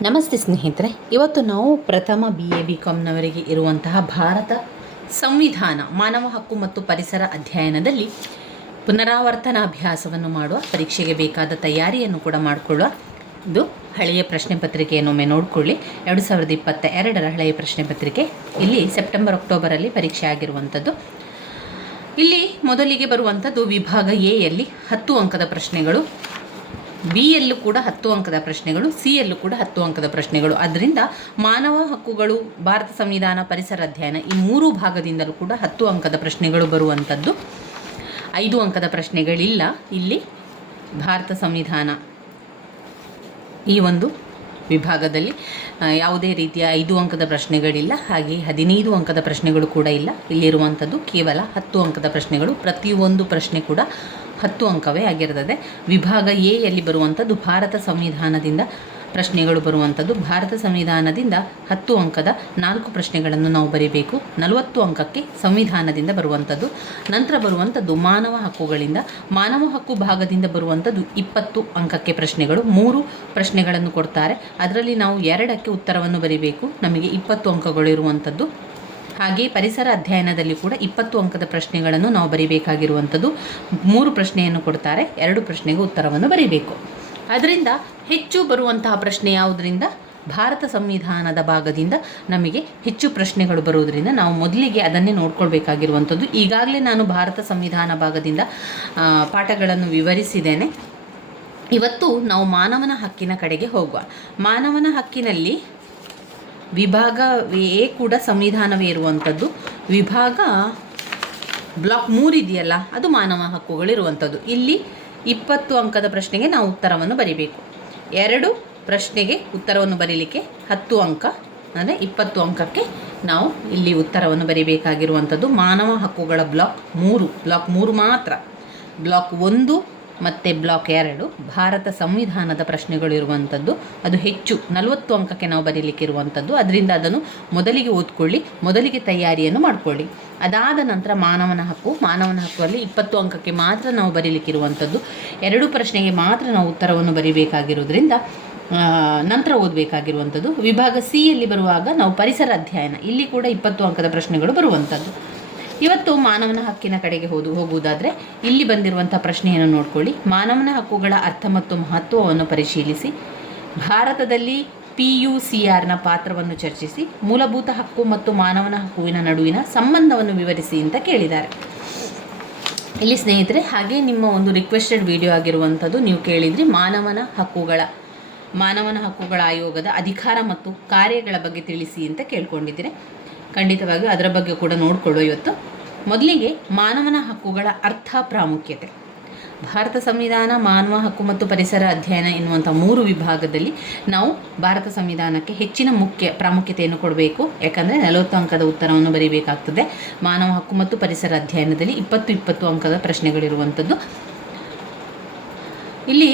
ನಮಸ್ತೆ ಸ್ನೇಹಿತರೆ, ಇವತ್ತು ನಾವು ಪ್ರಥಮ BA BComನವರಿಗೆ ಇರುವಂತಹ ಭಾರತ ಸಂವಿಧಾನ ಮಾನವ ಹಕ್ಕು ಮತ್ತು ಪರಿಸರ ಅಧ್ಯಯನದಲ್ಲಿ ಪುನರಾವರ್ತನ ಅಭ್ಯಾಸವನ್ನು ಮಾಡುವ, ಪರೀಕ್ಷೆಗೆ ಬೇಕಾದ ತಯಾರಿಯನ್ನು ಕೂಡ ಮಾಡಿಕೊಳ್ಳುವ. ಇದು ಹಳೆಯ ಪ್ರಶ್ನೆ ಪತ್ರಿಕೆಯನ್ನೊಮ್ಮೆ ನೋಡಿಕೊಳ್ಳಿ. 2022ರ ಹಳೆಯ ಪ್ರಶ್ನೆ ಪತ್ರಿಕೆ. ಇಲ್ಲಿ ಸೆಪ್ಟೆಂಬರ್ ಅಕ್ಟೋಬರಲ್ಲಿ ಪರೀಕ್ಷೆ ಆಗಿರುವಂಥದ್ದು. ಇಲ್ಲಿ ಮೊದಲಿಗೆ ಬರುವಂಥದ್ದು ವಿಭಾಗ ಎಯಲ್ಲಿ 10 ಅಂಕದ ಪ್ರಶ್ನೆಗಳು, ಬಿಯಲ್ಲೂ ಕೂಡ 10 ಅಂಕದ ಪ್ರಶ್ನೆಗಳು, ಸಿಯಲ್ಲೂ ಕೂಡ 10 ಅಂಕದ ಪ್ರಶ್ನೆಗಳು. ಅದರಿಂದ ಮಾನವ ಹಕ್ಕುಗಳು, ಭಾರತ ಸಂವಿಧಾನ, ಪರಿಸರ ಅಧ್ಯಯನ ಈ 3 ಭಾಗದಿಂದಲೂ ಕೂಡ 10 ಅಂಕದ ಪ್ರಶ್ನೆಗಳು ಬರುವಂಥದ್ದು. 5 ಅಂಕದ ಪ್ರಶ್ನೆಗಳಿಲ್ಲ. ಇಲ್ಲಿ ಭಾರತ ಸಂವಿಧಾನ ಈ ಒಂದು ವಿಭಾಗದಲ್ಲಿ ಯಾವುದೇ ರೀತಿಯ 5 ಅಂಕದ ಪ್ರಶ್ನೆಗಳಿಲ್ಲ. ಹಾಗೆ 15 ಅಂಕದ ಪ್ರಶ್ನೆಗಳು ಕೂಡ ಇಲ್ಲ. ಇಲ್ಲಿರುವಂಥದ್ದು ಕೇವಲ 10 ಅಂಕದ ಪ್ರಶ್ನೆಗಳು. ಪ್ರತಿಯೊಂದು ಪ್ರಶ್ನೆ ಕೂಡ 10 ಅಂಕವೇ ಆಗಿರ್ತದೆ. ವಿಭಾಗ ಎಯಲ್ಲಿ ಬರುವಂಥದ್ದು ಭಾರತ ಸಂವಿಧಾನದಿಂದ ಪ್ರಶ್ನೆಗಳು ಬರುವಂಥದ್ದು. ಭಾರತ ಸಂವಿಧಾನದಿಂದ 10 ಅಂಕದ 4 ಪ್ರಶ್ನೆಗಳನ್ನು ನಾವು ಬರೀಬೇಕು. 40 ಅಂಕಕ್ಕೆ ಸಂವಿಧಾನದಿಂದ ಬರುವಂಥದ್ದು. ನಂತರ ಬರುವಂಥದ್ದು ಮಾನವ ಹಕ್ಕುಗಳಿಂದ, ಮಾನವ ಹಕ್ಕು ಭಾಗದಿಂದ ಬರುವಂಥದ್ದು 20 ಅಂಕಕ್ಕೆ ಪ್ರಶ್ನೆಗಳು. 3 ಪ್ರಶ್ನೆಗಳನ್ನು ಕೊಡ್ತಾರೆ. ಅದರಲ್ಲಿ ನಾವು 2ಕ್ಕೆ ಉತ್ತರವನ್ನು ಬರೀಬೇಕು. ನಮಗೆ 20 ಅಂಕಗಳು ಇರುವಂಥದ್ದು. ಹಾಗೆ ಪರಿಸರ ಅಧ್ಯಯನದಲ್ಲಿ ಕೂಡ 20 ಅಂಕದ ಪ್ರಶ್ನೆಗಳನ್ನು ನಾವು ಬರೀಬೇಕಾಗಿರುವಂಥದ್ದು. 3 ಪ್ರಶ್ನೆಯನ್ನು ಕೊಡ್ತಾರೆ, 2 ಪ್ರಶ್ನೆಗೆ ಉತ್ತರವನ್ನು ಬರೀಬೇಕು. ಅದರಿಂದ ಹೆಚ್ಚು ಬರುವಂತಹ ಪ್ರಶ್ನೆ ಯಾವುದರಿಂದ? ಭಾರತ ಸಂವಿಧಾನದ ಭಾಗದಿಂದ ನಮಗೆ ಹೆಚ್ಚು ಪ್ರಶ್ನೆಗಳು ಬರುವುದರಿಂದ ನಾವು ಮೊದಲಿಗೆ ಅದನ್ನೇ ನೋಡ್ಕೊಳ್ಬೇಕಾಗಿರುವಂಥದ್ದು. ಈಗಾಗಲೇ ನಾನು ಭಾರತ ಸಂವಿಧಾನ ಭಾಗದಿಂದ ಪಾಠಗಳನ್ನು ವಿವರಿಸಿದ್ದೇನೆ. ಇವತ್ತು ನಾವು ಮಾನವನ ಹಕ್ಕಿನ ಕಡೆಗೆ ಹೋಗುವ. ಮಾನವನ ಹಕ್ಕಿನಲ್ಲಿ ವಿಭಾಗ ಎ ಕೂಡ ಸಂವಿಧಾನವೇ ಇರುವಂಥದ್ದು. ವಿಭಾಗ ಬ್ಲಾಕ್ 3 ಇದೆಯಲ್ಲ, ಅದು ಮಾನವ ಹಕ್ಕುಗಳಿರುವಂಥದ್ದು. ಇಲ್ಲಿ 20 ಅಂಕದ ಪ್ರಶ್ನೆಗೆ ನಾವು ಉತ್ತರವನ್ನು ಬರೀಬೇಕು. 2 ಪ್ರಶ್ನೆಗೆ ಉತ್ತರವನ್ನು ಬರೀಲಿಕ್ಕೆ 10 ಅಂಕ, ಅಂದರೆ 20 ಅಂಕಕ್ಕೆ ನಾವು ಇಲ್ಲಿ ಉತ್ತರವನ್ನು ಬರೀಬೇಕಾಗಿರುವಂಥದ್ದು. ಮಾನವ ಹಕ್ಕುಗಳ ಬ್ಲಾಕ್ 3 ಮಾತ್ರ. ಬ್ಲಾಕ್ 1 ಮತ್ತು ಬ್ಲಾಕ್ 2 ಭಾರತ ಸಂವಿಧಾನದ ಪ್ರಶ್ನೆಗಳು ಇರುವಂಥದ್ದು. ಅದು ಹೆಚ್ಚು 40 ಅಂಕಕ್ಕೆ ನಾವು ಬರೀಲಿಕ್ಕಿರುವಂಥದ್ದು. ಅದರಿಂದ ಅದನ್ನು ಮೊದಲಿಗೆ ಓದ್ಕೊಳ್ಳಿ, ಮೊದಲಿಗೆ ತಯಾರಿಯನ್ನು ಮಾಡಿಕೊಳ್ಳಿ. ಅದಾದ ನಂತರ ಮಾನವನ ಹಕ್ಕಲ್ಲಿ 20 ಅಂಕಕ್ಕೆ ಮಾತ್ರ ನಾವು ಬರೀಲಿಕ್ಕಿರುವಂಥದ್ದು. 2 ಪ್ರಶ್ನೆಗೆ ಮಾತ್ರ ನಾವು ಉತ್ತರವನ್ನು ಬರೀಬೇಕಾಗಿರೋದ್ರಿಂದ ನಂತರ ಓದಬೇಕಾಗಿರುವಂಥದ್ದು. ವಿಭಾಗ ಸಿಯಲ್ಲಿ ಬರುವಾಗ ನಾವು ಪರಿಸರ ಅಧ್ಯಯನ, ಇಲ್ಲಿ ಕೂಡ 20 ಅಂಕದ ಪ್ರಶ್ನೆಗಳು ಬರುವಂಥದ್ದು. ಇವತ್ತು ಮಾನವನ ಹಕ್ಕಿನ ಕಡೆಗೆ ಹೋಗುವುದಾದರೆ ಇಲ್ಲಿ ಬಂದಿರುವಂಥ ಪ್ರಶ್ನೆಯನ್ನು ನೋಡ್ಕೊಳ್ಳಿ. ಮಾನವನ ಹಕ್ಕುಗಳ ಅರ್ಥ ಮತ್ತು ಮಹತ್ವವನ್ನು ಪರಿಶೀಲಿಸಿ, ಭಾರತದಲ್ಲಿ PUCRನ ಪಾತ್ರವನ್ನು ಚರ್ಚಿಸಿ, ಮೂಲಭೂತ ಹಕ್ಕು ಮತ್ತು ಮಾನವನ ಹಕ್ಕುವಿನ ನಡುವಿನ ಸಂಬಂಧವನ್ನು ವಿವರಿಸಿ ಅಂತ ಕೇಳಿದ್ದಾರೆ. ಇಲ್ಲಿ ಸ್ನೇಹಿತರೆ, ಹಾಗೆ ನಿಮ್ಮ ಒಂದು ರಿಕ್ವೆಸ್ಟೆಡ್ ವಿಡಿಯೋ ಆಗಿರುವಂಥದ್ದು, ನೀವು ಕೇಳಿದ್ರಿ ಮಾನವನ ಹಕ್ಕುಗಳ ಆಯೋಗದ ಅಧಿಕಾರ ಮತ್ತು ಕಾರ್ಯಗಳ ಬಗ್ಗೆ ತಿಳಿಸಿ ಅಂತ ಕೇಳ್ಕೊಂಡಿದ್ದೀರಿ. ಖಂಡಿತವಾಗಿಯೂ ಅದರ ಬಗ್ಗೆ ಕೂಡ ನೋಡಿಕೊಳ್ಳುವ ಇವತ್ತು. ಮೊದಲಿಗೆ ಮಾನವನ ಹಕ್ಕುಗಳ ಅರ್ಥ, ಪ್ರಾಮುಖ್ಯತೆ. ಭಾರತ ಸಂವಿಧಾನ, ಮಾನವ ಹಕ್ಕು ಮತ್ತು ಪರಿಸರ ಅಧ್ಯಯನ ಎನ್ನುವಂಥ 3 ವಿಭಾಗದಲ್ಲಿ ನಾವು ಭಾರತ ಸಂವಿಧಾನಕ್ಕೆ ಹೆಚ್ಚಿನ ಪ್ರಾಮುಖ್ಯತೆಯನ್ನು ಕೊಡಬೇಕು. ಯಾಕಂದರೆ 40 ಅಂಕದ ಉತ್ತರವನ್ನು ಬರೀಬೇಕಾಗ್ತದೆ. ಮಾನವ ಹಕ್ಕು ಮತ್ತು ಪರಿಸರ ಅಧ್ಯಯನದಲ್ಲಿ 20 ಅಂಕದ ಪ್ರಶ್ನೆಗಳಿರುವಂಥದ್ದು. ಇಲ್ಲಿ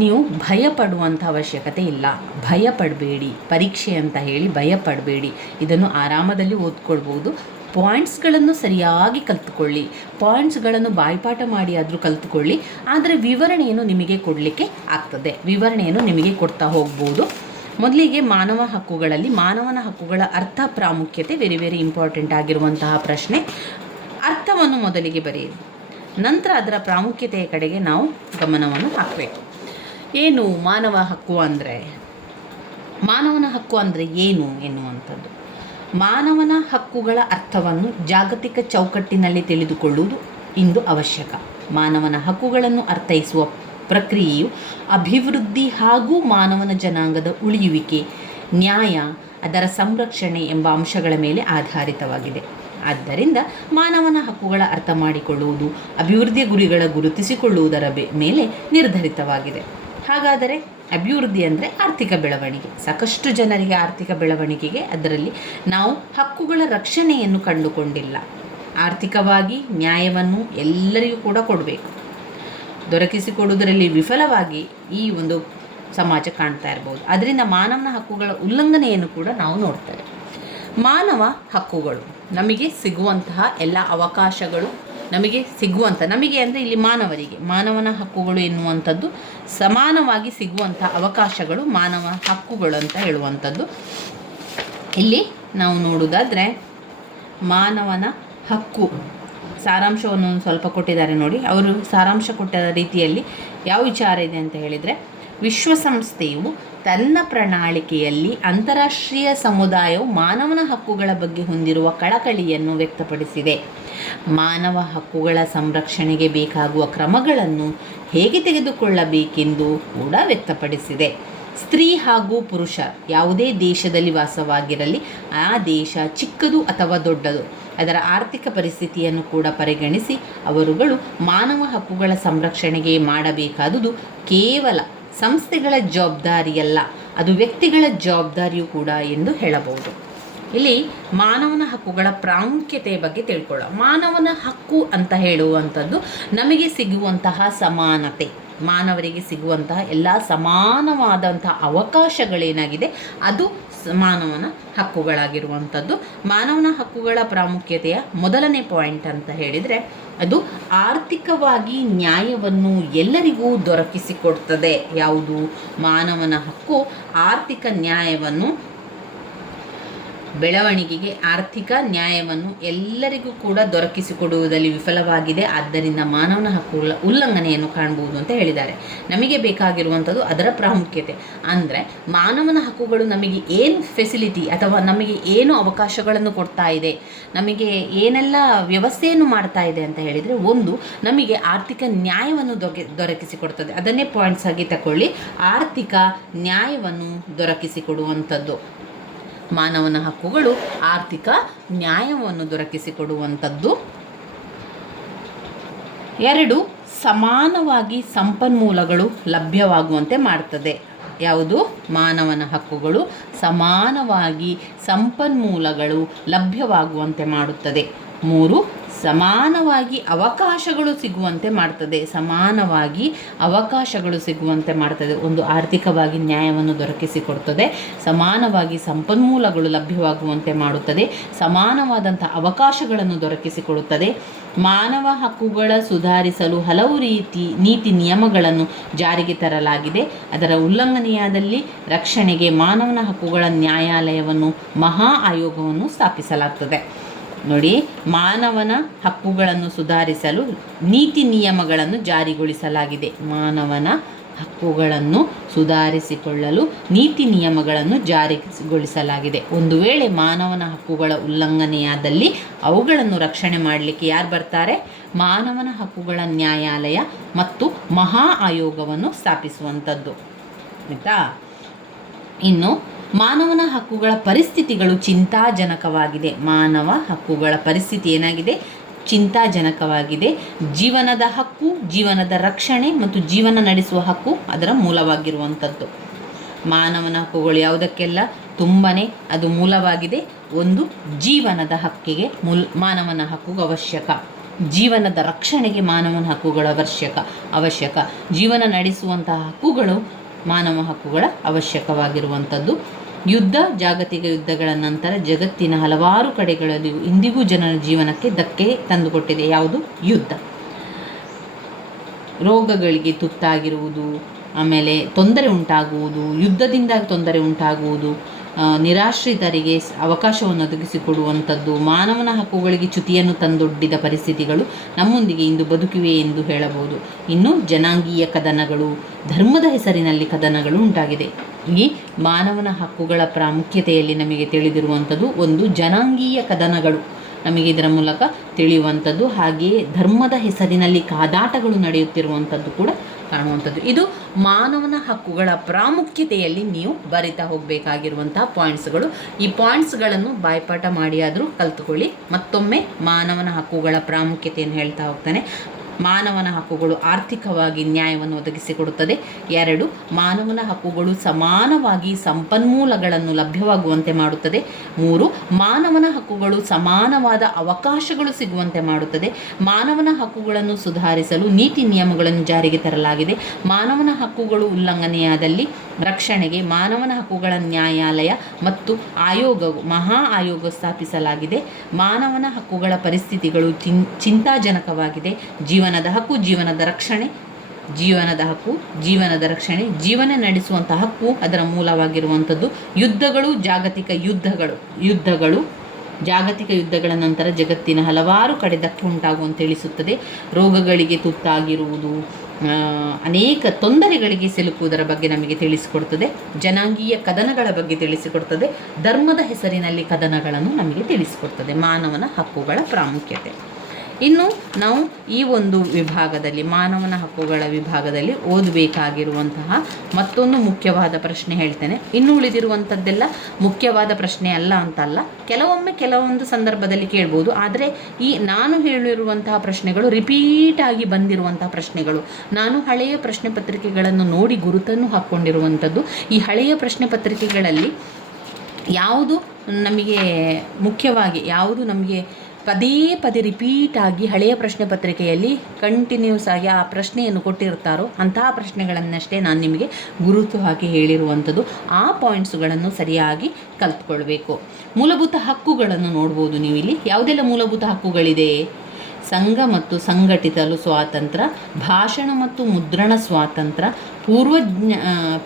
ನೀವು ಭಯಪಡುವಂಥ ಅವಶ್ಯಕತೆ ಇಲ್ಲ. ಭಯಪಡಬೇಡಿ, ಪರೀಕ್ಷೆ ಅಂತ ಹೇಳಿ ಭಯಪಡಬೇಡಿ. ಇದನ್ನು ಆರಾಮದಲ್ಲಿ ಓದ್ಕೊಳ್ಬೋದು. ಪಾಯಿಂಟ್ಸ್ಗಳನ್ನು ಸರಿಯಾಗಿ ಕಲಿತುಕೊಳ್ಳಿ, ಪಾಯಿಂಟ್ಸ್ಗಳನ್ನು ಬಾಯ್ಪಾಠ ಮಾಡಿ ಆದರೂ ಕಲಿತುಕೊಳ್ಳಿ. ಆದರೆ ವಿವರಣೆಯನ್ನು ನಿಮಗೆ ಕೊಡಲಿಕ್ಕೆ ಆಗ್ತದೆ, ವಿವರಣೆಯನ್ನು ನಿಮಗೆ ಕೊಡ್ತಾ ಹೋಗ್ಬೋದು. ಮೊದಲಿಗೆ ಮಾನವ ಹಕ್ಕುಗಳಲ್ಲಿ ಮಾನವನ ಹಕ್ಕುಗಳ ಅರ್ಥ, ಪ್ರಾಮುಖ್ಯತೆ ವೆರಿ ವೆರಿ ಇಂಪಾರ್ಟೆಂಟ್ ಆಗಿರುವಂತಹ ಪ್ರಶ್ನೆ. ಅರ್ಥವನ್ನು ಮೊದಲಿಗೆ ಬರೆಯಿರಿ, ನಂತರ ಅದರ ಪ್ರಾಮುಖ್ಯತೆಯ ಕಡೆಗೆ ನಾವು ಗಮನವನ್ನು ಹಾಕಬೇಕು. ಏನು ಮಾನವನ ಹಕ್ಕು ಅಂದರೆ ಏನು ಎನ್ನುವಂಥದ್ದು. ಮಾನವನ ಹಕ್ಕುಗಳ ಅರ್ಥವನ್ನು ಜಾಗತಿಕ ಚೌಕಟ್ಟಿನಲ್ಲಿ ತಿಳಿದುಕೊಳ್ಳುವುದು ಇಂದು ಅವಶ್ಯಕ. ಮಾನವನ ಹಕ್ಕುಗಳನ್ನು ಅರ್ಥೈಸುವ ಪ್ರಕ್ರಿಯೆಯು ಅಭಿವೃದ್ಧಿ ಹಾಗೂ ಮಾನವನ ಜನಾಂಗದ ಉಳಿಯುವಿಕೆ, ನ್ಯಾಯ, ಅದರ ಸಂರಕ್ಷಣೆ ಎಂಬ ಅಂಶಗಳ ಮೇಲೆ ಆಧಾರಿತವಾಗಿದೆ. ಆದ್ದರಿಂದ ಮಾನವನ ಹಕ್ಕುಗಳ ಅರ್ಥ ಮಾಡಿಕೊಳ್ಳುವುದು ಅಭಿವೃದ್ಧಿಯ ಗುರಿಗಳ ಗುರುತಿಸಿಕೊಳ್ಳುವುದರ ಮೇಲೆ ನಿರ್ಧರಿತವಾಗಿದೆ. ಹಾಗಾದರೆ ಅಭಿವೃದ್ಧಿ ಅಂದರೆ ಆರ್ಥಿಕ ಬೆಳವಣಿಗೆ. ಸಾಕಷ್ಟು ಜನರಿಗೆ ಆರ್ಥಿಕ ಬೆಳವಣಿಗೆಗೆ ಅದರಲ್ಲಿ ನಾವು ಹಕ್ಕುಗಳ ರಕ್ಷಣೆಯನ್ನು ಕಂಡುಕೊಂಡಿಲ್ಲ. ಆರ್ಥಿಕವಾಗಿ ನ್ಯಾಯವನ್ನು ಎಲ್ಲರಿಗೂ ಕೂಡ ಕೊಡಬೇಕು. ದೊರಕಿಸಿಕೊಡುವುದರಲ್ಲಿ ವಿಫಲವಾಗಿ ಈ ಒಂದು ಸಮಾಜ ಕಾಣ್ತಾ ಇರ್ಬೋದು. ಅದರಿಂದ ಮಾನವನ ಹಕ್ಕುಗಳ ಉಲ್ಲಂಘನೆಯನ್ನು ಕೂಡ ನಾವು ನೋಡ್ತೇವೆ. ಮಾನವ ಹಕ್ಕುಗಳು ನಮಗೆ ಸಿಗುವಂತಹ ಎಲ್ಲ ಅವಕಾಶಗಳು, ನಮಗೆ ಸಿಗುವಂಥ, ನಮಗೆ ಅಂದರೆ ಇಲ್ಲಿ ಮಾನವರಿಗೆ, ಮಾನವನ ಹಕ್ಕುಗಳು ಎನ್ನುವಂಥದ್ದು ಸಮಾನವಾಗಿ ಸಿಗುವಂಥ ಅವಕಾಶಗಳು ಮಾನವ ಹಕ್ಕುಗಳು ಅಂತ ಹೇಳುವಂಥದ್ದು. ಇಲ್ಲಿ ನಾವು ನೋಡೋದಾದರೆ ಮಾನವನ ಹಕ್ಕು ಸಾರಾಂಶವನ್ನು ಸ್ವಲ್ಪ ಕೊಟ್ಟಿದ್ದಾರೆ ನೋಡಿ. ಅವರು ಸಾರಾಂಶ ಕೊಟ್ಟ ರೀತಿಯಲ್ಲಿ ಯಾವ ವಿಚಾರ ಇದೆ ಅಂತ ಹೇಳಿದರೆ, ವಿಶ್ವಸಂಸ್ಥೆಯು ತನ್ನ ಪ್ರಣಾಳಿಕೆಯಲ್ಲಿ ಅಂತಾರಾಷ್ಟ್ರೀಯ ಸಮುದಾಯವು ಮಾನವನ ಹಕ್ಕುಗಳ ಬಗ್ಗೆ ಹೊಂದಿರುವ ಕಳಕಳಿಯನ್ನು ವ್ಯಕ್ತಪಡಿಸಿದೆ. ಮಾನವ ಹಕ್ಕುಗಳ ಸಂರಕ್ಷಣೆಗೆ ಬೇಕಾಗುವ ಕ್ರಮಗಳನ್ನು ಹೇಗೆ ತೆಗೆದುಕೊಳ್ಳಬೇಕೆಂದು ಕೂಡ ವ್ಯಕ್ತಪಡಿಸಿದೆ. ಸ್ತ್ರೀ ಹಾಗೂ ಪುರುಷ ಯಾವುದೇ ದೇಶದಲ್ಲಿ ವಾಸವಾಗಿರಲಿ, ಆ ದೇಶ ಚಿಕ್ಕದು ಅಥವಾ ದೊಡ್ಡದು, ಅದರ ಆರ್ಥಿಕ ಪರಿಸ್ಥಿತಿಯನ್ನು ಕೂಡ ಪರಿಗಣಿಸಿ ಅವರುಗಳು ಮಾನವ ಹಕ್ಕುಗಳ ಸಂರಕ್ಷಣೆಗೆ ಮಾಡಬೇಕಾದುದು ಕೇವಲ ಸಂಸ್ಥೆಗಳ ಜವಾಬ್ದಾರಿಯಲ್ಲ, ಅದು ವ್ಯಕ್ತಿಗಳ ಜವಾಬ್ದಾರಿಯೂ ಕೂಡ ಎಂದು ಹೇಳಬಹುದು. ಇಲ್ಲಿ ಮಾನವನ ಹಕ್ಕುಗಳ ಪ್ರಾಮುಖ್ಯತೆಯ ಬಗ್ಗೆ ತಿಳ್ಕೊಳ್ಳೋಣ. ಮಾನವನ ಹಕ್ಕು ಅಂತ ಹೇಳುವಂಥದ್ದು ನಮಗೆ ಸಿಗುವಂತಹ ಸಮಾನತೆ, ಮಾನವರಿಗೆ ಸಿಗುವಂತಹ ಎಲ್ಲ ಸಮಾನವಾದಂತಹ ಅವಕಾಶಗಳೇನಾಗಿದೆ ಅದು ಮಾನವನ ಹಕ್ಕುಗಳಾಗಿರುವಂಥದ್ದು. ಮಾನವನ ಹಕ್ಕುಗಳ ಪ್ರಾಮುಖ್ಯತೆಯ ಮೊದಲನೇ ಪಾಯಿಂಟ್ ಅಂತ ಹೇಳಿದರೆ, ಅದು ಆರ್ಥಿಕವಾಗಿ ನ್ಯಾಯವನ್ನು ಎಲ್ಲರಿಗೂ ದೊರಕಿಸಿಕೊಡ್ತದೆ. ಯಾವುದು? ಮಾನವನ ಹಕ್ಕು ಆರ್ಥಿಕ ನ್ಯಾಯವನ್ನು, ಬೆಳವಣಿಗೆಗೆ ಆರ್ಥಿಕ ನ್ಯಾಯವನ್ನು ಎಲ್ಲರಿಗೂ ಕೂಡ ದೊರಕಿಸಿಕೊಡುವುದರಲ್ಲಿ ವಿಫಲವಾಗಿದೆ. ಆದ್ದರಿಂದ ಮಾನವನ ಹಕ್ಕುಗಳ ಉಲ್ಲಂಘನೆಯನ್ನು ಕಾಣಬಹುದು ಅಂತ ಹೇಳಿದ್ದಾರೆ. ನಮಗೆ ಬೇಕಾಗಿರುವಂಥದ್ದು ಅದರ ಪ್ರಾಮುಖ್ಯತೆ. ಅಂದರೆ ಮಾನವನ ಹಕ್ಕುಗಳು ನಮಗೆ ಏನು ಫೆಸಿಲಿಟಿ ಅಥವಾ ನಮಗೆ ಏನು ಅವಕಾಶಗಳನ್ನು ಕೊಡ್ತಾ ಇದೆ, ನಮಗೆ ಏನೆಲ್ಲ ವ್ಯವಸ್ಥೆಯನ್ನು ಮಾಡ್ತಾ ಇದೆ ಅಂತ ಹೇಳಿದರೆ, ಒಂದು ನಮಗೆ ಆರ್ಥಿಕ ನ್ಯಾಯವನ್ನು ದೊರಕಿಸಿಕೊಡ್ತದೆ. ಅದನ್ನೇ ಪಾಯಿಂಟ್ಸ್ ಆಗಿ ತಗೊಳ್ಳಿ. ಆರ್ಥಿಕ ನ್ಯಾಯವನ್ನು ದೊರಕಿಸಿಕೊಡುವಂಥದ್ದು ಮಾನವನ ಹಕ್ಕುಗಳು ಆರ್ಥಿಕ ನ್ಯಾಯವನ್ನು ದೊರಕಿಸಿಕೊಡುವಂಥದ್ದು. ಎರಡು, ಸಮಾನವಾಗಿ ಸಂಪನ್ಮೂಲಗಳು ಲಭ್ಯವಾಗುವಂತೆ ಮಾಡ್ತದೆ. ಯಾವುದು? ಮಾನವನ ಹಕ್ಕುಗಳು ಸಮಾನವಾಗಿ ಸಂಪನ್ಮೂಲಗಳು ಲಭ್ಯವಾಗುವಂತೆ ಮಾಡುತ್ತದೆ. ಮೂರು, ಸಮಾನವಾಗಿ ಅವಕಾಶಗಳು ಸಿಗುವಂತೆ ಮಾಡ್ತದೆ. ಸಮಾನವಾಗಿ ಅವಕಾಶಗಳು ಸಿಗುವಂತೆ ಮಾಡ್ತದೆ. ಒಂದು ಆರ್ಥಿಕವಾಗಿ ನ್ಯಾಯವನ್ನು ದೊರಕಿಸಿಕೊಡ್ತದೆ, ಸಮಾನವಾಗಿ ಸಂಪನ್ಮೂಲಗಳು ಲಭ್ಯವಾಗುವಂತೆ ಮಾಡುತ್ತದೆ, ಸಮಾನವಾದಂಥ ಅವಕಾಶಗಳನ್ನು ದೊರಕಿಸಿಕೊಡುತ್ತದೆ. ಮಾನವ ಹಕ್ಕುಗಳ ಸುಧಾರಿಸಲು ಹಲವು ನೀತಿ ನಿಯಮಗಳನ್ನು ಜಾರಿಗೆ ತರಲಾಗಿದೆ. ಅದರ ಉಲ್ಲಂಘನೆಯಾದಲ್ಲಿ ರಕ್ಷಣೆಗೆ ಮಾನವನ ಹಕ್ಕುಗಳ ನ್ಯಾಯಾಲಯವನ್ನು, ಮಹಾ ಆಯೋಗವನ್ನು ಸ್ಥಾಪಿಸಲಾಗ್ತದೆ. ನೋಡಿ, ಮಾನವನ ಹಕ್ಕುಗಳನ್ನು ಸುಧಾರಿಸಲು ನೀತಿ ನಿಯಮಗಳನ್ನು ಜಾರಿಗೊಳಿಸಲಾಗಿದೆ. ಮಾನವನ ಹಕ್ಕುಗಳನ್ನು ಸುಧಾರಿಸಿಕೊಳ್ಳಲು ನೀತಿ ನಿಯಮಗಳನ್ನು ಜಾರಿಗೊಳಿಸಲಾಗಿದೆ. ಒಂದು ವೇಳೆ ಮಾನವನ ಹಕ್ಕುಗಳ ಉಲ್ಲಂಘನೆಯಾದಲ್ಲಿ ಅವುಗಳನ್ನು ರಕ್ಷಣೆ ಮಾಡಲಿಕ್ಕೆ ಯಾರು ಬರ್ತಾರೆ? ಮಾನವನ ಹಕ್ಕುಗಳ ನ್ಯಾಯಾಲಯ ಮತ್ತು ಮಹಾ ಆಯೋಗವನ್ನು ಸ್ಥಾಪಿಸುವಂಥದ್ದು. ಆಯಿತಾ? ಇನ್ನು ಮಾನವನ ಹಕ್ಕುಗಳ ಪರಿಸ್ಥಿತಿಗಳು ಚಿಂತಾಜನಕವಾಗಿದೆ. ಮಾನವ ಹಕ್ಕುಗಳ ಪರಿಸ್ಥಿತಿ ಏನಾಗಿದೆ? ಚಿಂತಾಜನಕವಾಗಿದೆ. ಜೀವನದ ಹಕ್ಕು, ಜೀವನದ ರಕ್ಷಣೆ ಮತ್ತು ಜೀವನ ನಡೆಸುವ ಹಕ್ಕು ಅದರ ಮೂಲವಾಗಿರುವಂಥದ್ದು. ಮಾನವನ ಹಕ್ಕುಗಳು ಯಾವುದಕ್ಕೆಲ್ಲ ತುಂಬಾ ಅದು ಮೂಲವಾಗಿದೆ? ಒಂದು, ಜೀವನದ ಹಕ್ಕಿಗೆ ಮಾನವನ ಹಕ್ಕು ಅವಶ್ಯಕ. ಜೀವನದ ರಕ್ಷಣೆಗೆ ಮಾನವನ ಹಕ್ಕುಗಳ ಅವಶ್ಯಕ. ಜೀವನ ನಡೆಸುವಂತಹ ಹಕ್ಕುಗಳು ಮಾನವ ಹಕ್ಕುಗಳ ಅವಶ್ಯಕವಾಗಿರುವಂಥದ್ದು. ಯುದ್ಧ, ಜಾಗತಿಕ ಯುದ್ಧಗಳ ನಂತರ ಜಗತ್ತಿನ ಹಲವಾರು ಕಡೆಗಳಲ್ಲಿ ಇಂದಿಗೂ ಜನರ ಜೀವನಕ್ಕೆ ಧಕ್ಕೆ ತಂದುಕೊಟ್ಟಿದೆ. ಯಾವುದು? ಯುದ್ಧ. ರೋಗಗಳಿಗೆ ತುತ್ತಾಗಿರುವುದು, ಆಮೇಲೆ ತೊಂದರೆ ಉಂಟಾಗುವುದು, ಯುದ್ಧದಿಂದ ತೊಂದರೆ ಉಂಟಾಗುವುದು, ನಿರಾಶ್ರಿತರಿಗೆ ಅವಕಾಶವನ್ನು ಒದಗಿಸಿಕೊಡುವಂಥದ್ದು, ಮಾನವನ ಹಕ್ಕುಗಳಿಗೆ ಚ್ಯುತಿಯನ್ನು ತಂದೊಡ್ಡಿದ ಪರಿಸ್ಥಿತಿಗಳು ನಮ್ಮೊಂದಿಗೆ ಇಂದು ಬದುಕಿವೆ ಎಂದು ಹೇಳಬಹುದು. ಇನ್ನು ಜನಾಂಗೀಯ ಕದನಗಳು, ಧರ್ಮದ ಹೆಸರಿನಲ್ಲಿ ಕದನಗಳು ಉಂಟಾಗಿದೆ. ಈ ಮಾನವನ ಹಕ್ಕುಗಳ ಪ್ರಾಮುಖ್ಯತೆಯಲ್ಲಿ ನಮಗೆ ತಿಳಿದಿರುವಂಥದ್ದು ಒಂದು, ಜನಾಂಗೀಯ ಕದನಗಳು ನಮಗೆ ಇದರ ಮೂಲಕ ತಿಳಿಯುವಂಥದ್ದು. ಹಾಗೆಯೇ ಧರ್ಮದ ಹೆಸರಿನಲ್ಲಿ ಕಾದಾಟಗಳು ನಡೆಯುತ್ತಿರುವಂಥದ್ದು ಕೂಡ ಕಾಣುವಂಥದ್ದು. ಇದು ಮಾನವನ ಹಕ್ಕುಗಳ ಪ್ರಾಮುಖ್ಯತೆಯಲ್ಲಿ ನೀವು ಬರಿತಾ ಹೋಗಬೇಕಾಗಿರುವಂತಹ ಪಾಯಿಂಟ್ಸ್ಗಳು. ಈ ಪಾಯಿಂಟ್ಸ್ಗಳನ್ನು ಬಾಯ್ಪಾಠ ಮಾಡಿಯಾದರೂ ಕಲ್ತುಕೊಳ್ಳಿ. ಮತ್ತೊಮ್ಮೆ ಮಾನವನ ಹಕ್ಕುಗಳ ಪ್ರಾಮುಖ್ಯತೆಯನ್ನು ಹೇಳ್ತಾ ಹೋಗ್ತಾನೆ. ಮಾನವನ ಹಕ್ಕುಗಳು ಆರ್ಥಿಕವಾಗಿ ನ್ಯಾಯವನ್ನು ಒದಗಿಸಿಕೊಡುತ್ತದೆ. 2, ಮಾನವನ ಹಕ್ಕುಗಳು ಸಮಾನವಾಗಿ ಸಂಪನ್ಮೂಲಗಳನ್ನು ಲಭ್ಯವಾಗುವಂತೆ ಮಾಡುತ್ತದೆ. 3, ಮಾನವನ ಹಕ್ಕುಗಳು ಸಮಾನವಾದ ಅವಕಾಶಗಳು ಸಿಗುವಂತೆ ಮಾಡುತ್ತದೆ. ಮಾನವನ ಹಕ್ಕುಗಳನ್ನು ಸುಧಾರಿಸಲು ನೀತಿ ನಿಯಮಗಳನ್ನು ಜಾರಿಗೆ ತರಲಾಗಿದೆ. ಮಾನವನ ಹಕ್ಕುಗಳು ಉಲ್ಲಂಘನೆಯಾದಲ್ಲಿ ರಕ್ಷಣೆಗೆ ಮಾನವನ ಹಕ್ಕುಗಳ ನ್ಯಾಯಾಲಯ ಮತ್ತು ಆಯೋಗವು ಮಹಾ ಆಯೋಗ ಸ್ಥಾಪಿಸಲಾಗಿದೆ. ಮಾನವನ ಹಕ್ಕುಗಳ ಪರಿಸ್ಥಿತಿಗಳು ಚಿಂತಾಜನಕವಾಗಿದೆ. ಜೀವನದ ಹಕ್ಕು, ಜೀವನದ ರಕ್ಷಣೆ, ಜೀವನ ನಡೆಸುವಂಥ ಹಕ್ಕು ಅದರ ಮೂಲವಾಗಿರುವಂಥದ್ದು. ಜಾಗತಿಕ ಯುದ್ಧಗಳ ನಂತರ ಜಗತ್ತಿನ ಹಲವಾರು ಕಡೆ ಧಕ್ಕೆ ಉಂಟಾಗುವಂತೆ ತಿಳಿಸುತ್ತದೆ. ರೋಗಗಳಿಗೆ ತುತ್ತಾಗಿರುವುದು, ಅನೇಕ ತೊಂದರೆಗಳಿಗೆ ಸಿಲುಕುವುದರ ಬಗ್ಗೆ ನಮಗೆ ತಿಳಿಸಿಕೊಡ್ತದೆ. ಜನಾಂಗೀಯ ಕದನಗಳ ಬಗ್ಗೆ ತಿಳಿಸಿಕೊಡ್ತದೆ. ಧರ್ಮದ ಹೆಸರಿನಲ್ಲಿ ಕದನಗಳನ್ನು ನಮಗೆ ತಿಳಿಸಿಕೊಡ್ತದೆ. ಮಾನವನ ಹಕ್ಕುಗಳ ಪ್ರಾಮುಖ್ಯತೆ. ಇನ್ನು ನಾವು ಈ ಒಂದು ವಿಭಾಗದಲ್ಲಿ, ಮಾನವನ ಹಕ್ಕುಗಳ ವಿಭಾಗದಲ್ಲಿ ಓದಬೇಕಾಗಿರುವಂತಹ ಮತ್ತೊಂದು ಮುಖ್ಯವಾದ ಪ್ರಶ್ನೆ ಹೇಳ್ತೇನೆ. ಇನ್ನು ಉಳಿದಿರುವಂಥದ್ದೆಲ್ಲ ಮುಖ್ಯವಾದ ಪ್ರಶ್ನೆ ಅಲ್ಲ ಅಂತಲ್ಲ, ಕೆಲವೊಂದು ಸಂದರ್ಭದಲ್ಲಿ ಕೇಳ್ಬೋದು. ಆದರೆ ಈ ನಾನು ಹೇಳಿರುವಂತಹ ಪ್ರಶ್ನೆಗಳು ರಿಪೀಟ್ ಆಗಿ ಬಂದಿರುವಂತಹ ಪ್ರಶ್ನೆಗಳು. ನಾನು ಹಳೆಯ ಪ್ರಶ್ನೆ ಪತ್ರಿಕೆಗಳನ್ನು ನೋಡಿ ಗುರುತನ್ನು ಹಾಕ್ಕೊಂಡಿರುವಂಥದ್ದು. ಈ ಹಳೆಯ ಪ್ರಶ್ನೆ ಪತ್ರಿಕೆಗಳಲ್ಲಿ ಯಾವುದು ನಮಗೆ ಪದೇ ರಿಪೀಟ್ ಆಗಿ ಹಳೆಯ ಪ್ರಶ್ನೆ ಪತ್ರಿಕೆಯಲ್ಲಿ ಕಂಟಿನ್ಯೂಸ್ ಆಗಿ ಆ ಪ್ರಶ್ನೆಯನ್ನು ಕೊಟ್ಟಿರ್ತಾರೋ ಅಂತಹ ಪ್ರಶ್ನೆಗಳನ್ನಷ್ಟೇ ನಾನು ನಿಮಗೆ ಗುರುತು ಹಾಕಿ ಹೇಳಿರುವಂಥದ್ದು. ಆ ಪಾಯಿಂಟ್ಸ್ಗಳನ್ನು ಸರಿಯಾಗಿ ಕಲ್ತ್ಕೊಳ್ಬೇಕು. ಮೂಲಭೂತ ಹಕ್ಕುಗಳನ್ನು ನೋಡ್ಬೋದು ನೀವು ಇಲ್ಲಿ. ಯಾವುದೆಲ್ಲ ಮೂಲಭೂತ ಹಕ್ಕುಗಳಿದೆ? ಸಂಘ ಮತ್ತು ಸಂಘಟಿಸಲು ಸ್ವಾತಂತ್ರ್ಯ, ಭಾಷಣ ಮತ್ತು ಮುದ್ರಣ ಸ್ವಾತಂತ್ರ್ಯ,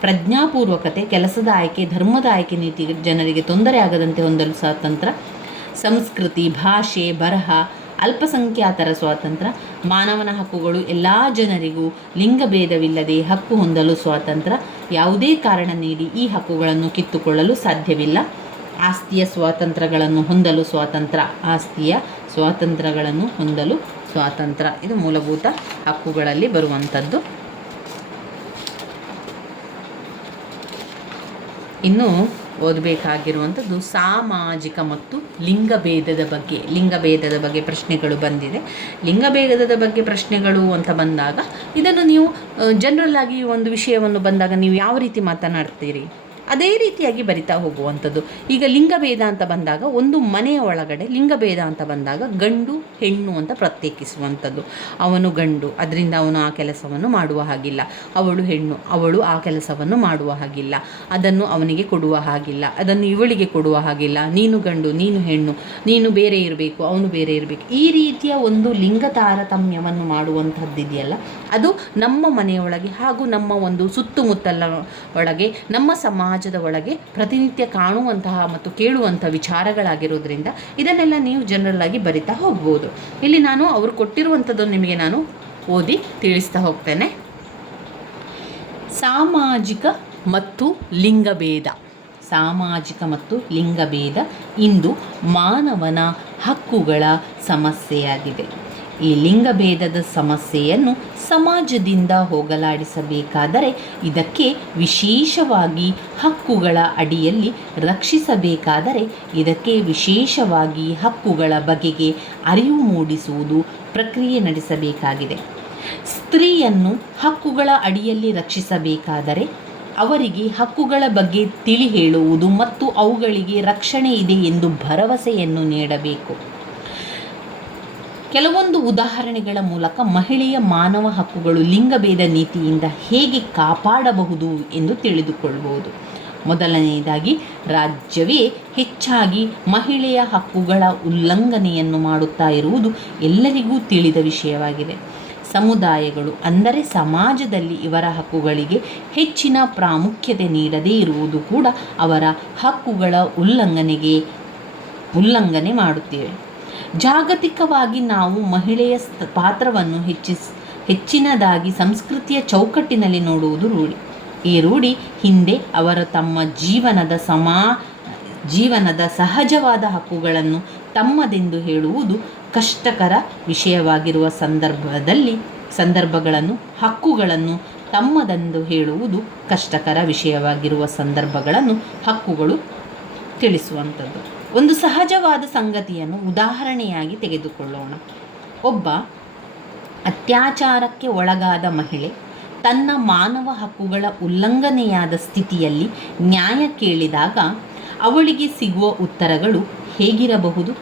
ಪ್ರಜ್ಞಾಪೂರ್ವಕತೆ, ಕೆಲಸದ ಆಯ್ಕೆ, ಧರ್ಮದ ಆಯ್ಕೆ, ನೀತಿ, ಜನರಿಗೆ ತೊಂದರೆ ಆಗದಂತೆ ಹೊಂದಲು ಸ್ವಾತಂತ್ರ್ಯ, ಸಂಸ್ಕೃತಿ, ಭಾಷೆ, ಬರಹ, ಅಲ್ಪಸಂಖ್ಯಾತರ ಸ್ವಾತಂತ್ರ್ಯ, ಮಾನವನ ಹಕ್ಕುಗಳು ಎಲ್ಲ ಜನರಿಗೂ ಲಿಂಗಭೇದವಿಲ್ಲದೆ ಹಕ್ಕು ಹೊಂದಲು ಸ್ವಾತಂತ್ರ್ಯ, ಯಾವುದೇ ಕಾರಣ ನೀಡಿ ಈ ಹಕ್ಕುಗಳನ್ನು ಕಿತ್ತುಕೊಳ್ಳಲು ಸಾಧ್ಯವಿಲ್ಲ, ಆಸ್ತಿಯ ಸ್ವಾತಂತ್ರ್ಯಗಳನ್ನು ಹೊಂದಲು ಸ್ವಾತಂತ್ರ್ಯ. ಇದು ಮೂಲಭೂತ ಹಕ್ಕುಗಳಲ್ಲಿ ಬರುವಂಥದ್ದು. ಇನ್ನು ಓದಬೇಕಾಗಿರುವಂಥದ್ದು ಸಾಮಾಜಿಕ ಮತ್ತು ಲಿಂಗಭೇದದ ಬಗ್ಗೆ ಪ್ರಶ್ನೆಗಳು ಬಂದಿದೆ. ಲಿಂಗಭೇದದ ಬಗ್ಗೆ ಪ್ರಶ್ನೆಗಳು ಅಂತ ಬಂದಾಗ ಇದನ್ನು ನೀವು ಜನರಲ್ ಆಗಿ ಒಂದು ವಿಷಯವನ್ನು ಬಂದಾಗ ನೀವು ಯಾವ ರೀತಿ ಮಾತನಾಡ್ತೀರಿ ಅದೇ ರೀತಿಯಾಗಿ ಬರಿತಾ ಹೋಗುವಂಥದ್ದು. ಈಗ ಲಿಂಗಭೇದ ಅಂತ ಬಂದಾಗ ಒಂದು ಮನೆಯ ಒಳಗಡೆ ಲಿಂಗಭೇದ ಅಂತ ಬಂದಾಗ ಗಂಡು ಹೆಣ್ಣು ಅಂತ ಪ್ರತ್ಯೇಕಿಸುವಂಥದ್ದು. ಅವನು ಗಂಡು, ಅದರಿಂದ ಅವನು ಆ ಕೆಲಸವನ್ನು ಮಾಡುವ ಹಾಗಿಲ್ಲ. ಅವಳು ಹೆಣ್ಣು, ಅವಳು ಆ ಕೆಲಸವನ್ನು ಮಾಡುವ ಹಾಗಿಲ್ಲ. ಅದನ್ನು ಅವನಿಗೆ ಕೊಡುವ ಹಾಗಿಲ್ಲ, ಅದನ್ನು ಇವಳಿಗೆ ಕೊಡುವ ಹಾಗಿಲ್ಲ. ನೀನು ಗಂಡು, ನೀನು ಹೆಣ್ಣು, ನೀನು ಬೇರೆ ಇರಬೇಕು, ಅವನು ಬೇರೆ ಇರಬೇಕು. ಈ ರೀತಿಯ ಒಂದು ಲಿಂಗ ತಾರತಮ್ಯವನ್ನು ಮಾಡುವಂಥದ್ದಿದೆಯಲ್ಲ, ಅದು ನಮ್ಮ ಮನೆಯೊಳಗೆ ಹಾಗೂ ನಮ್ಮ ಒಂದು ಸುತ್ತಮುತ್ತಲ ಒಳಗೆ, ನಮ್ಮ ಸಮಾಜದ ಒಳಗೆ ಪ್ರತಿನಿತ್ಯ ಕಾಣುವಂತಹ ಮತ್ತು ಕೇಳುವಂಥ ವಿಚಾರಗಳಾಗಿರೋದ್ರಿಂದ ಇದನ್ನೆಲ್ಲ ನೀವು ಜನರಲ್ ಆಗಿ ಬರಿತಾ ಹೋಗ್ಬೋದು. ಇಲ್ಲಿ ನಾನು ಅವರು ಕೊಟ್ಟಿರುವಂಥದ್ದನ್ನು ನಿಮಗೆ ನಾನು ಓದಿ ತಿಳಿಸ್ತಾ ಹೋಗ್ತೇನೆ. ಸಾಮಾಜಿಕ ಮತ್ತು ಲಿಂಗಭೇದ ಇಂದು ಮಾನವನ ಹಕ್ಕುಗಳ ಸಮಸ್ಯೆಯಾಗಿದೆ. ಈ ಲಿಂಗಭೇದದ ಸಮಸ್ಯೆಯನ್ನು ಸಮಾಜದಿಂದ ಹೋಗಲಾಡಿಸಬೇಕಾದರೆ ಇದಕ್ಕೆ ವಿಶೇಷವಾಗಿ ಹಕ್ಕುಗಳ ಅಡಿಯಲ್ಲಿ ರಕ್ಷಿಸಬೇಕಾದರೆ ಇದಕ್ಕೆ ವಿಶೇಷವಾಗಿ ಹಕ್ಕುಗಳ ಬಗೆಗೆ ಅರಿವು ಮೂಡಿಸುವುದು ಪ್ರಕ್ರಿಯೆ ನಡೆಸಬೇಕಾಗಿದೆ. ಸ್ತ್ರೀಯನ್ನು ಹಕ್ಕುಗಳ ಅಡಿಯಲ್ಲಿ ರಕ್ಷಿಸಬೇಕಾದರೆ ಅವರಿಗೆ ಹಕ್ಕುಗಳ ಬಗ್ಗೆ ತಿಳಿ ಹೇಳುವುದು ಮತ್ತು ಅವುಗಳಿಗೆ ರಕ್ಷಣೆ ಇದೆ ಎಂದು ಭರವಸೆಯನ್ನು ನೀಡಬೇಕು. ಕೆಲವೊಂದು ಉದಾಹರಣೆಗಳ ಮೂಲಕ ಮಹಿಳೆಯ ಮಾನವ ಹಕ್ಕುಗಳು ಲಿಂಗಭೇದ ನೀತಿಯಿಂದ ಹೇಗೆ ಕಾಪಾಡಬಹುದು ಎಂದು ತಿಳಿದುಕೊಳ್ಳಬಹುದು. ಮೊದಲನೆಯದಾಗಿ, ರಾಜ್ಯವೇ ಹೆಚ್ಚಾಗಿ ಮಹಿಳೆಯ ಹಕ್ಕುಗಳ ಉಲ್ಲಂಘನೆಯನ್ನು ಮಾಡುತ್ತಾ ಇರುವುದು ಎಲ್ಲರಿಗೂ ತಿಳಿದ ವಿಷಯವಾಗಿದೆ. ಸಮುದಾಯಗಳು ಅಂದರೆ ಸಮಾಜದಲ್ಲಿ ಇವರ ಹಕ್ಕುಗಳಿಗೆ ಹೆಚ್ಚಿನ ಪ್ರಾಮುಖ್ಯತೆ ನೀಡದೇ ಇರುವುದು ಕೂಡ ಅವರ ಹಕ್ಕುಗಳ ಉಲ್ಲಂಘನೆ ಮಾಡುತ್ತಿವೆ. ಜಾಗತಿಕವಾಗಿ ನಾವು ಮಹಿಳೆಯ ಪಾತ್ರವನ್ನು ಹೆಚ್ಚಿನದಾಗಿ ಸಂಸ್ಕೃತಿಯ ಚೌಕಟ್ಟಿನಲ್ಲಿ ನೋಡುವುದು ರೂಢಿ. ಈ ರೂಢಿ ಹಿಂದೆ ಅವರು ತಮ್ಮ ಜೀವನದ ಸಹಜವಾದ ಹಕ್ಕುಗಳನ್ನು ತಮ್ಮದೆಂದು ಹೇಳುವುದು ಕಷ್ಟಕರ ವಿಷಯವಾಗಿರುವ ಹಕ್ಕುಗಳನ್ನು ತಮ್ಮದೆಂದು ಹೇಳುವುದು ಕಷ್ಟಕರ ವಿಷಯವಾಗಿರುವ ಸಂದರ್ಭಗಳನ್ನು ಹಕ್ಕುಗಳು ತಿಳಿಸುವಂಥದ್ದು. ಒಂದು ಸಹಜವಾದ ಸಂಗತಿಯನ್ನು ಉದಾಹರಣೆಯಾಗಿ ತೆಗೆದುಕೊಳ್ಳೋಣ. ಒಬ್ಬ ಅತ್ಯಾಚಾರಕ್ಕೆ ಒಳಗಾದ ಮಹಿಳೆ ತನ್ನ ಮಾನವ ಹಕ್ಕುಗಳ ಉಲ್ಲಂಘನೆಯಾದ ಸ್ಥಿತಿಯಲ್ಲಿ ನ್ಯಾಯ ಕೇಳಿದಾಗ ಅವಳಿಗೆ ಸಿಗುವ ಉತ್ತರಗಳು ಹೇಗಿರಬಹುದು?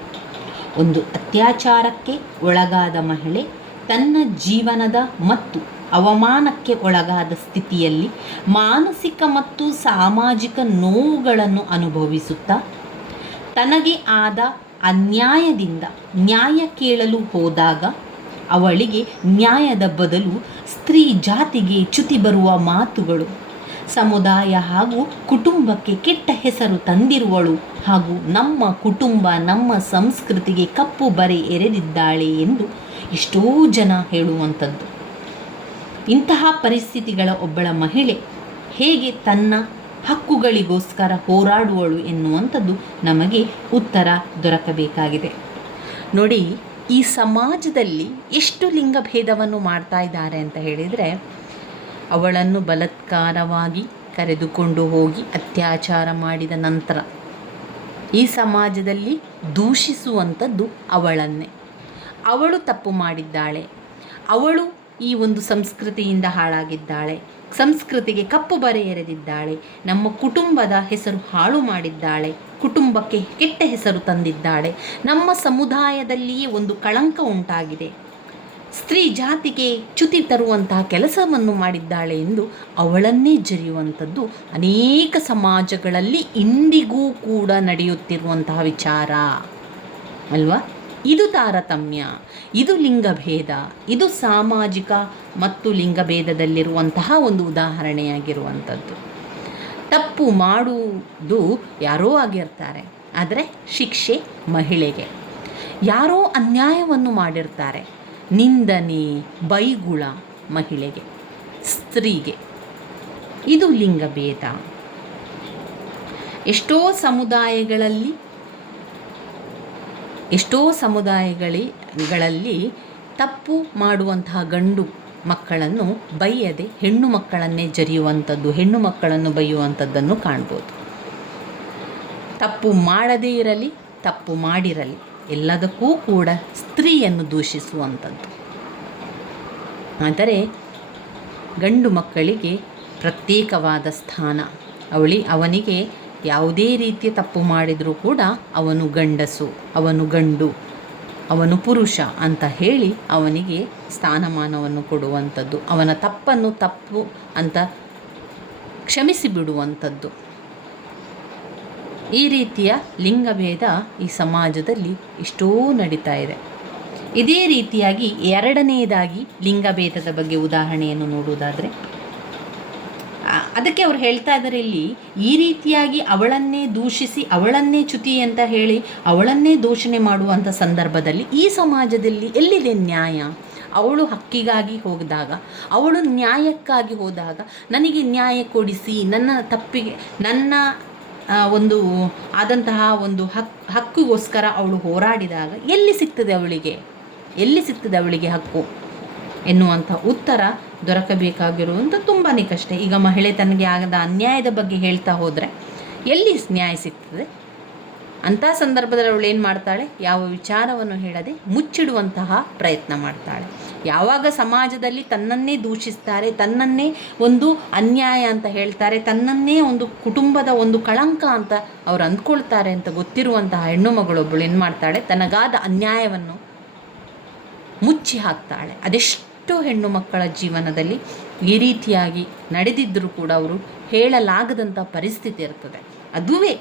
ಒಂದು ಅತ್ಯಾಚಾರಕ್ಕೆ ಒಳಗಾದ ಮಹಿಳೆ ತನ್ನ ಜೀವನದ ಮತ್ತು ಅವಮಾನಕ್ಕೆ ಒಳಗಾದ ಸ್ಥಿತಿಯಲ್ಲಿ ಮಾನಸಿಕ ಮತ್ತು ಸಾಮಾಜಿಕ ನೋವುಗಳನ್ನು ಅನುಭವಿಸುತ್ತಾ ತನಗೆ ಆದ ಅನ್ಯಾಯದಿಂದ ನ್ಯಾಯ ಕೇಳಲು ಹೋದಾಗ ಅವಳಿಗೆ ನ್ಯಾಯದ ಬದಲು ಸ್ತ್ರೀ ಜಾತಿಗೆ ಚ್ಯುತಿ ಬರುವ ಮಾತುಗಳು, ಸಮುದಾಯ ಹಾಗೂ ಕುಟುಂಬಕ್ಕೆ ಕೆಟ್ಟ ಹೆಸರು ತಂದಿರುವಳು ಹಾಗೂ ನಮ್ಮ ಕುಟುಂಬ ನಮ್ಮ ಸಂಸ್ಕೃತಿಗೆ ಕಪ್ಪು ಬರೆ ಎರೆದಿದ್ದಾಳೆ ಎಂದು ಎಷ್ಟೋ ಜನ ಹೇಳುವಂಥದ್ದು. ಇಂತಹ ಪರಿಸ್ಥಿತಿಗಳ ಒಬ್ಬಳ ಮಹಿಳೆ ಹೇಗೆ ತನ್ನ ಹಕ್ಕುಗಳಿಗೋಸ್ಕರ ಹೋರಾಡುವಳು ಎನ್ನುವಂಥದ್ದು ನಮಗೆ ಉತ್ತರ ದೊರಕಬೇಕಾಗಿದೆ. ನೋಡಿ, ಈ ಸಮಾಜದಲ್ಲಿ ಎಷ್ಟು ಲಿಂಗಭೇದವನ್ನು ಮಾಡ್ತಾ ಇದ್ದಾರೆ ಅಂತ ಹೇಳಿದರೆ, ಅವಳನ್ನು ಬಲಾತ್ಕಾರವಾಗಿ ಕರೆದುಕೊಂಡು ಹೋಗಿ ಅತ್ಯಾಚಾರ ಮಾಡಿದ ನಂತರ ಈ ಸಮಾಜದಲ್ಲಿ ದೂಷಿಸುವಂಥದ್ದು ಅವಳನ್ನೇ. ಅವಳು ತಪ್ಪು ಮಾಡಿದ್ದಾಳೆ, ಅವಳು ಈ ಒಂದು ಸಂಸ್ಕೃತಿಯಿಂದ ಹಾಳಾಗಿದ್ದಾಳೆ, ಸಂಸ್ಕೃತಿಗೆ ಕಪ್ಪು ಬರೆ ಎರೆದಿದ್ದಾಳೆ, ನಮ್ಮ ಕುಟುಂಬದ ಹೆಸರು ಹಾಳು ಮಾಡಿದ್ದಾಳೆ, ಕುಟುಂಬಕ್ಕೆ ಕೆಟ್ಟ ಹೆಸರು ತಂದಿದ್ದಾಳೆ, ನಮ್ಮ ಸಮುದಾಯದಲ್ಲಿಯೇ ಒಂದು ಕಳಂಕ ಉಂಟಾಗಿದೆ, ಸ್ತ್ರೀ ಜಾತಿಗೆ ಚ್ಯುತಿ ತರುವಂತಹ ಕೆಲಸವನ್ನು ಮಾಡಿದ್ದಾಳೆ ಎಂದು ಅವಳನ್ನೇ ಜರಿಯುವಂಥದ್ದು ಅನೇಕ ಸಮಾಜಗಳಲ್ಲಿ ಇಂದಿಗೂ ಕೂಡ ನಡೆಯುತ್ತಿರುವಂತಹ ವಿಚಾರ ಅಲ್ವಾ? ಇದು ತಾರತಮ್ಯ, ಇದು ಲಿಂಗಭೇದ, ಇದು ಸಾಮಾಜಿಕ ಮತ್ತು ಲಿಂಗಭೇದದಲ್ಲಿರುವಂತಹ ಒಂದು ಉದಾಹರಣೆಯಾಗಿರುವಂಥದ್ದು. ತಪ್ಪು ಮಾಡುವುದು ಯಾರೋ ಆಗಿರ್ತಾರೆ, ಆದರೆ ಶಿಕ್ಷೆ ಮಹಿಳೆಗೆ. ಯಾರೋ ಅನ್ಯಾಯವನ್ನು ಮಾಡಿರ್ತಾರೆ, ನಿಂದನೆ ಬೈಗುಳ ಮಹಿಳೆಗೆ, ಸ್ತ್ರೀಗೆ. ಇದು ಲಿಂಗಭೇದ. ಎಷ್ಟೋ ಸಮುದಾಯಗಳಲ್ಲಿ ತಪ್ಪು ಮಾಡುವಂತಹ ಗಂಡು ಮಕ್ಕಳನ್ನು ಬೈಯದೆ ಹೆಣ್ಣು ಮಕ್ಕಳನ್ನೇ ಜರಿಯುವಂಥದ್ದು, ಹೆಣ್ಣು ಮಕ್ಕಳನ್ನು ಬೈಯುವಂಥದ್ದನ್ನು ಕಾಣ್ಬೋದು. ತಪ್ಪು ಮಾಡದೇ ಇರಲಿ, ತಪ್ಪು ಮಾಡಿರಲಿ, ಎಲ್ಲದಕ್ಕೂ ಕೂಡ ಸ್ತ್ರೀಯನ್ನು ದೂಷಿಸುವಂಥದ್ದು. ಆದರೆ ಗಂಡು ಮಕ್ಕಳಿಗೆ ಪ್ರತ್ಯೇಕವಾದ ಸ್ಥಾನ. ಅವನಿಗೆ ಯಾವುದೇ ರೀತಿಯ ತಪ್ಪು ಮಾಡಿದರೂ ಕೂಡ ಅವನು ಗಂಡಸು, ಅವನು ಗಂಡು, ಅವನು ಪುರುಷ ಅಂತ ಹೇಳಿ ಅವನಿಗೆ ಸ್ಥಾನಮಾನವನ್ನು ಕೊಡುವಂಥದ್ದು, ಅವನ ತಪ್ಪನ್ನು ತಪ್ಪು ಅಂತ ಕ್ಷಮಿಸಿ ಬಿಡುವಂಥದ್ದು. ಈ ರೀತಿಯ ಲಿಂಗಭೇದ ಈ ಸಮಾಜದಲ್ಲಿ ಎಷ್ಟೋ ನಡೀತಾ ಇದೆ. ಇದೇ ರೀತಿಯಾಗಿ ಎರಡನೆಯದಾಗಿ ಲಿಂಗಭೇದದ ಬಗ್ಗೆ ಉದಾಹರಣೆಯನ್ನು ನೋಡುವುದಾದರೆ, ಅದಕ್ಕೆ ಅವ್ರು ಹೇಳ್ತಾ ಇದ್ದಾರೆ ಇಲ್ಲಿ, ಈ ರೀತಿಯಾಗಿ ಅವಳನ್ನೇ ದೂಷಿಸಿ ಅವಳನ್ನೇ ಚ್ಯುತಿ ಅಂತ ಹೇಳಿ ಅವಳನ್ನೇ ದೂಷಣೆ ಮಾಡುವಂಥ ಸಂದರ್ಭದಲ್ಲಿ ಈ ಸಮಾಜದಲ್ಲಿ ಎಲ್ಲಿದೆ ನ್ಯಾಯ? ಅವಳು ಹಕ್ಕಿಗಾಗಿ ಹೋದಾಗ, ಅವಳು ನ್ಯಾಯಕ್ಕಾಗಿ ಹೋದಾಗ, ನನಗೆ ನ್ಯಾಯ ಕೊಡಿಸಿ, ನನ್ನ ತಪ್ಪಿಗೆ ನನ್ನ ಒಂದು ಆದಂತಹ ಒಂದು ಹಕ್ಕಿಗೋಸ್ಕರ ಅವಳು ಹೋರಾಡಿದಾಗ ಎಲ್ಲಿ ಸಿಗ್ತದೆ ಅವಳಿಗೆ ಹಕ್ಕು ಎನ್ನುವಂಥ ಉತ್ತರ ದೊರಕಬೇಕಾಗಿರುವಂಥ ತುಂಬಾ ಕಷ್ಟ. ಈಗ ಮಹಿಳೆ ತನಗೆ ಆಗದ ಅನ್ಯಾಯದ ಬಗ್ಗೆ ಹೇಳ್ತಾ ಹೋದರೆ ಎಲ್ಲಿ ನ್ಯಾಯ ಸಿಗ್ತದೆ? ಅಂಥ ಸಂದರ್ಭದಲ್ಲಿ ಅವಳು ಏನು ಮಾಡ್ತಾಳೆ? ಯಾವ ವಿಚಾರವನ್ನು ಹೇಳದೆ ಮುಚ್ಚಿಡುವಂತಹ ಪ್ರಯತ್ನ ಮಾಡ್ತಾಳೆ. ಯಾವಾಗ ಸಮಾಜದಲ್ಲಿ ತನ್ನನ್ನೇ ದೂಷಿಸ್ತಾರೆ, ತನ್ನನ್ನೇ ಒಂದು ಅನ್ಯಾಯ ಅಂತ ಹೇಳ್ತಾರೆ, ತನ್ನನ್ನೇ ಒಂದು ಕುಟುಂಬದ ಒಂದು ಕಳಂಕ ಅಂತ ಅವ್ರು ಅಂದ್ಕೊಳ್ತಾರೆ ಅಂತ ಗೊತ್ತಿರುವಂತಹ ಹೆಣ್ಣು ಮಗಳೊಬ್ಬಳು ಏನು ಮಾಡ್ತಾಳೆ? ತನಗಾದ ಅನ್ಯಾಯವನ್ನು ಮುಚ್ಚಿ ಹಾಕ್ತಾಳೆ. ಅದೆಷ್ಟೋ ಹೆಣ್ಣು ಮಕ್ಕಳ ಜೀವನದಲ್ಲಿ ಈ ರೀತಿಯಾಗಿ ನಡೆದಿದ್ದರೂ ಕೂಡ ಅವರು ಹೇಳಲಾಗದಂಥ ಪರಿಸ್ಥಿತಿ ಇರ್ತದೆ. ಅದುವೇ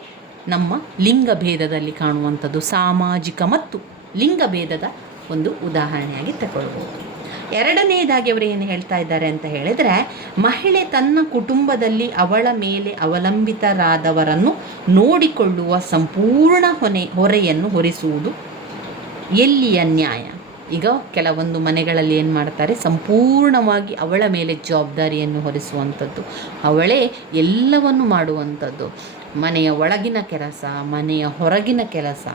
ನಮ್ಮ ಲಿಂಗಭೇದದಲ್ಲಿ ಕಾಣುವಂಥದ್ದು. ಸಾಮಾಜಿಕ ಮತ್ತು ಲಿಂಗಭೇದದ ಒಂದು ಉದಾಹರಣೆಯಾಗಿ ತಗೊಳ್ಬೋದು. ಎರಡನೆಯದಾಗಿ ಅವರು ಏನು ಹೇಳ್ತಾ ಇದ್ದಾರೆ ಅಂತ ಹೇಳಿದರೆ, ಮಹಿಳೆ ತನ್ನ ಕುಟುಂಬದಲ್ಲಿ ಅವಳ ಮೇಲೆ ಅವಲಂಬಿತರಾದವರನ್ನು ನೋಡಿಕೊಳ್ಳುವ ಸಂಪೂರ್ಣ ಹೊರೆಯನ್ನು ಹೊರಿಸುವುದು ಎಲ್ಲಿಯ ನ್ಯಾಯ? ಈಗ ಕೆಲವೊಂದು ಮನೆಗಳಲ್ಲಿ ಏನು ಮಾಡ್ತಾರೆ, ಸಂಪೂರ್ಣವಾಗಿ ಅವಳ ಮೇಲೆ ಜವಾಬ್ದಾರಿಯನ್ನು ಹೊರಿಸುವಂಥದ್ದು, ಅವಳೇ ಎಲ್ಲವನ್ನು ಮಾಡುವಂಥದ್ದು. ಮನೆಯ ಒಳಗಿನ ಕೆಲಸ, ಮನೆಯ ಹೊರಗಿನ ಕೆಲಸ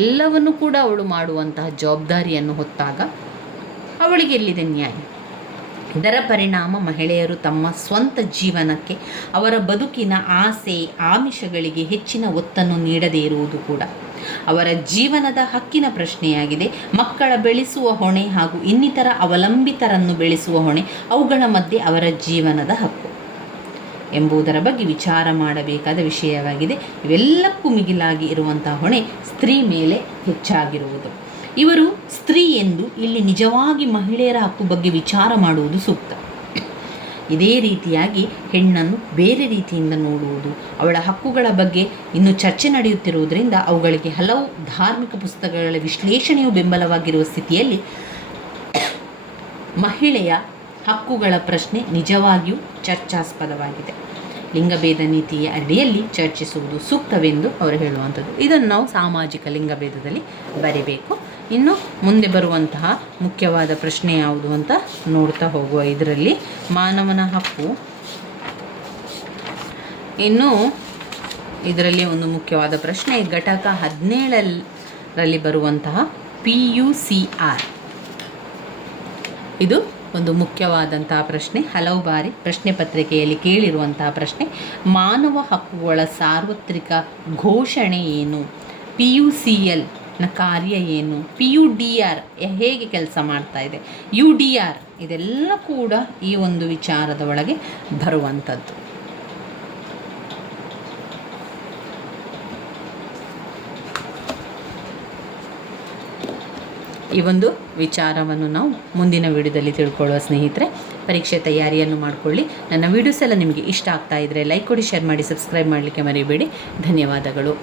ಎಲ್ಲವನ್ನು ಕೂಡ ಅವಳು ಮಾಡುವಂತಹ ಜವಾಬ್ದಾರಿಯನ್ನು ಹೊತ್ತಾಗ ಅವಳಿಗೆ ಎಲ್ಲಿದೆ ನ್ಯಾಯ? ಇದರ ಪರಿಣಾಮ ಮಹಿಳೆಯರು ತಮ್ಮ ಸ್ವಂತ ಜೀವನಕ್ಕೆ, ಅವರ ಬದುಕಿನ ಆಸೆ ಆಮಿಷಗಳಿಗೆ ಹೆಚ್ಚಿನ ಒತ್ತನ್ನು ನೀಡದೇ ಇರುವುದು ಕೂಡ ಅವರ ಜೀವನದ ಹಕ್ಕಿನ ಪ್ರಶ್ನೆಯಾಗಿದೆ. ಮಕ್ಕಳ ಬೆಳೆಸುವ ಹೊಣೆ ಹಾಗೂ ಇನ್ನಿತರ ಅವಲಂಬಿತರನ್ನು ಬೆಳೆಸುವ ಹೊಣೆ, ಅವುಗಳ ಮಧ್ಯೆ ಅವರ ಜೀವನದ ಹಕ್ಕು ಎಂಬುದರ ಬಗ್ಗೆ ವಿಚಾರ ಮಾಡಬೇಕಾದ ವಿಷಯವಾಗಿದೆ. ಇವೆಲ್ಲಕ್ಕೂ ಮಿಗಿಲಾಗಿ ಇರುವಂತಹ ಹೊಣೆ ಸ್ತ್ರೀ ಮೇಲೆ ಹೆಚ್ಚಾಗಿರುವುದು. ಇವರು ಸ್ತ್ರೀ ಎಂದು ಇಲ್ಲಿ ನಿಜವಾಗಿ ಮಹಿಳೆಯರ ಹಕ್ಕು ಬಗ್ಗೆ ವಿಚಾರ ಮಾಡುವುದು ಸೂಕ್ತ. ಇದೇ ರೀತಿಯಾಗಿ ಹೆಣ್ಣನ್ನು ಬೇರೆ ರೀತಿಯಿಂದ ನೋಡುವುದು, ಅವಳ ಹಕ್ಕುಗಳ ಬಗ್ಗೆ ಇನ್ನೂ ಚರ್ಚೆ ನಡೆಯುತ್ತಿರುವುದರಿಂದ ಅವುಗಳಿಗೆ ಹಲವು ಧಾರ್ಮಿಕ ಪುಸ್ತಕಗಳ ವಿಶ್ಲೇಷಣೆಯು ಬೆಂಬಲವಾಗಿರುವ ಸ್ಥಿತಿಯಲ್ಲಿ ಮಹಿಳೆಯ ಹಕ್ಕುಗಳ ಪ್ರಶ್ನೆ ನಿಜವಾಗಿಯೂ ಚರ್ಚಾಸ್ಪದವಾಗಿದೆ. ಲಿಂಗಭೇದ ನೀತಿಯ ಅಡಿಯಲ್ಲಿ ಚರ್ಚಿಸುವುದು ಸೂಕ್ತವೆಂದು ಅವರು ಹೇಳುವಂಥದ್ದು. ಇದನ್ನು ನಾವು ಸಾಮಾಜಿಕ ಲಿಂಗಭೇದದಲ್ಲಿ ಬರೀಬೇಕು. ಇನ್ನು ಮುಂದೆ ಬರುವಂತಹ ಮುಖ್ಯವಾದ ಪ್ರಶ್ನೆ ಯಾವುದು ಅಂತ ನೋಡ್ತಾ ಹೋಗುವ. ಇದರಲ್ಲಿ ಮಾನವನ ಹಕ್ಕು, ಇನ್ನು ಇದರಲ್ಲಿ ಒಂದು ಮುಖ್ಯವಾದ ಪ್ರಶ್ನೆ ಘಟಕ 17ರಲ್ಲಿ ಬರುವಂತಹ PUCR. ಇದು ಒಂದು ಮುಖ್ಯವಾದಂತಹ ಪ್ರಶ್ನೆ, ಹಲವು ಬಾರಿ ಪ್ರಶ್ನೆ ಪತ್ರಿಕೆಯಲ್ಲಿ ಕೇಳಿರುವಂತಹ ಪ್ರಶ್ನೆ. ಮಾನವ ಹಕ್ಕುಗಳ ಸಾರ್ವತ್ರಿಕ ಘೋಷಣೆ ಏನು? PUCLನ ಕಾರ್ಯ ಏನು? PUDR ಹೇಗೆ ಕೆಲಸ ಮಾಡ್ತಾ ಇದೆ? UDR ಇದೆಲ್ಲ ಕೂಡ ಈ ಒಂದು ವಿಚಾರದ ಒಳಗೆ ಬರುವಂಥದ್ದು. ಈ ಒಂದು ವಿಚಾರವನ್ನು ನಾವು ಮುಂದಿನ ವಿಡಿಯೋದಲ್ಲಿ ತಿಳ್ಕೊಳ್ಳುವ. ಸ್ನೇಹಿತರೆ, ಪರೀಕ್ಷೆ ತಯಾರಿಯನ್ನು ಮಾಡಿಕೊಳ್ಳಿ. ನನ್ನ ವಿಡಿಯೋಸ್ ಎಲ್ಲ ನಿಮಗೆ ಇಷ್ಟ ಆಗ್ತಾ ಇದ್ದರೆ ಲೈಕ್ ಕೊಡಿ, ಶೇರ್ ಮಾಡಿ, ಸಬ್ಸ್ಕ್ರೈಬ್ ಮಾಡಲಿಕ್ಕೆ ಮರಿಬೇಡಿ. ಧನ್ಯವಾದಗಳು.